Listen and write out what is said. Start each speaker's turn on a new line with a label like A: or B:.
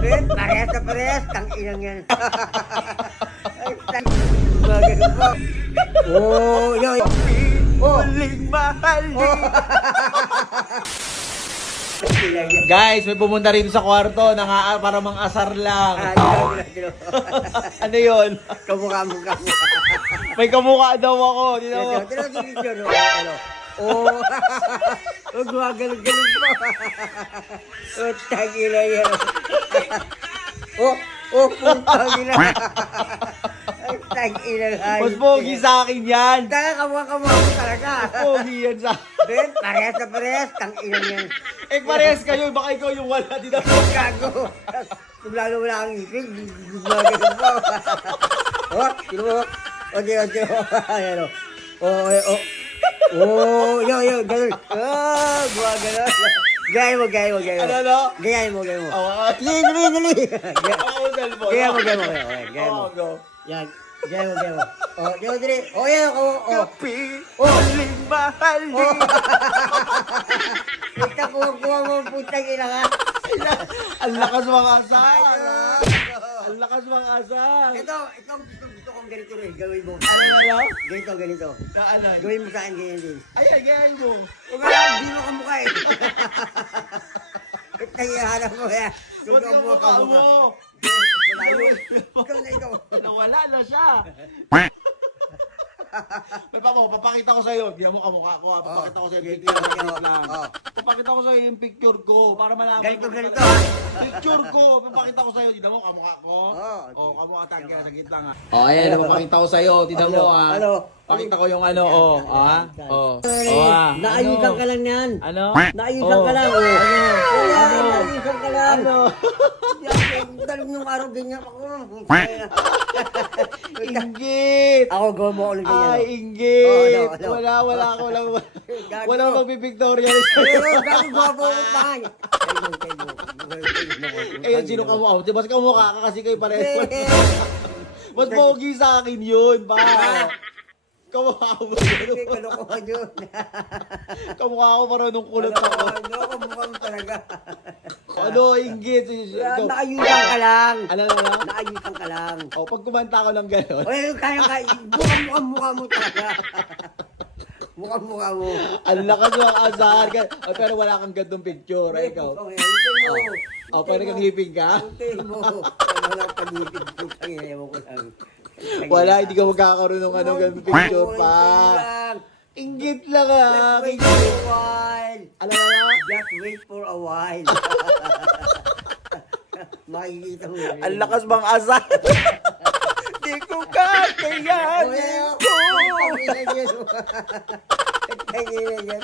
A: Ben, parehas na parehas. Tang inang yan. Oh, yun. Oh.
B: Mahalin.
A: Oh. Yan.
B: Guys, may pumunta rito sa kwarto na nga para mang asar lang.
A: Ah,
B: ano yun?
A: Kamukha mo, kamukha.
B: May kamukha daw ako. Di
A: Dilo,
B: mo.
A: dilo, Ano? Oh. Oh, gumagaling-galing po. Oh, tagila yan. Oh, oh, putang ina. Ay, tagila.
B: Mas pogi sa akin yan.
A: Taka, kamukha, kamukha mo talaga.
B: Pogi yan sa...
A: Ben, parehas na parehas. Tang ina yan.
B: Eh, parehas kayo. Baka ikaw yung wala. Di na
A: Gago. Kung lalo wala kang ngipin, gumagaling po. Oh, sino mo? O, di, o, di, o. Ayan, o. Oh, eh, oh. Oh, yo, yo, ganun. Oh, gumagano. Gaya mo, gaya mo, gaya mo.
B: Ano, ano?
A: Gaya mo, gaya mo.
B: Awa.
A: Dali, dali, dali. Gaya-
B: Ako ang cellphone.
A: Gaya mo, gaya mo, gaya mo. Gaya mo.
B: Oo, go.
A: Yan. Gaya mo, gaya mo. Oh, di, o, dali. Oh, yan, oh, oh.
B: Kapi,
A: Oh.
B: huling mahalin.
A: Oh. Ito, kuha-kuha mo, putang ina ka.
B: Ang lakas mga asar. Ang lakas mga asar.
A: Ito, ito, gusto, gusto kong ganito rin. Gawin mo.
B: Ano na lang?
A: Ganito, ganito.
B: Na ano?
A: Gawin mo sa akin ganyan din.
B: Ay, ay, ganyan mo.
A: Huwag ka lang, di mo kamukha eh. Ba't nangihanap mo ya?
B: Ba't ka mukha mo?
A: Malayo. Ikaw na ikaw.
B: Nawala na siya. Papa ko, papakita ko sa'yo. Hindi mo kamukha ko. ah. Papakita ko yung.
A: Oh,
B: Wait lang.
A: oh.
B: Papakita ko sa'yo yung picture ko. Para malaman.
A: Ganito, ganito ha.
B: Picture ko. Papakita ko sa'yo. Tignan mo, kamukha ko.
A: Oh,
B: Oh, kamukha tayo kaya sagit lang ah. Oh, ayan. Papakita ko sa'yo. Tignan mo ah.
A: Ano?
B: Pakita ko yung ano. Oh, ah. Oh. Oh, ah.
A: Naayusan ka lang yan.
B: Ano?
A: Naayusan
B: Oh.
A: ka lang. Oh.
B: Ano?
A: Wala,
B: Ano?
A: naayusan ka lang.
B: Ano?
A: Dalag nung araw ganyan ako.
B: Inggit!
A: Ako, gawa mo ulit ganyan.
B: Ay,
A: oh.
B: inggit!
A: Oh, ano, ano?
B: Wala, wala ako. Wala,
A: Gago.
B: wala magbibigtorya rin
A: Pero, gago, gwapo mo pa. Kayo, kayo.
B: Eh, sino ka mo? Oh, Diba kamukha ka kasi kayo pareho. Mas pogi sa akin yun, ba? Kamukha ko ba yun?
A: kalokohan yun.
B: Kamukha ko parang nung kulot ako.
A: Ano, kamukha mo talaga.
B: Ano, inggit? Ikaw.
A: Naayusan ka lang.
B: Ano na lang?
A: Naayusan ka lang.
B: Oh, pag kumanta ko ng gano'n.
A: Oy, kaya ka, mukha mukha mukha mo talaga. Mukha mukha mo.
B: Ang lakas mo ang asahan ka. Oh, pero wala kang gandong picture, eh, ikaw.
A: Okay, hintay mo.
B: Oh, pwede kang hiping ka?
A: Hintay mo. Wala lang pag-ibig ko. Tangina mo ko lang.
B: Wala, hindi ka magkakaroon ng ano, gandong picture pa.
A: hintay.
B: Inggit lang ah.
A: Just wait while.
B: Na lang?
A: Just wait for a while. Makikita mo. yun.
B: Ang lakas bang asa? Di ko kakayanin ko.
A: Tangina yan.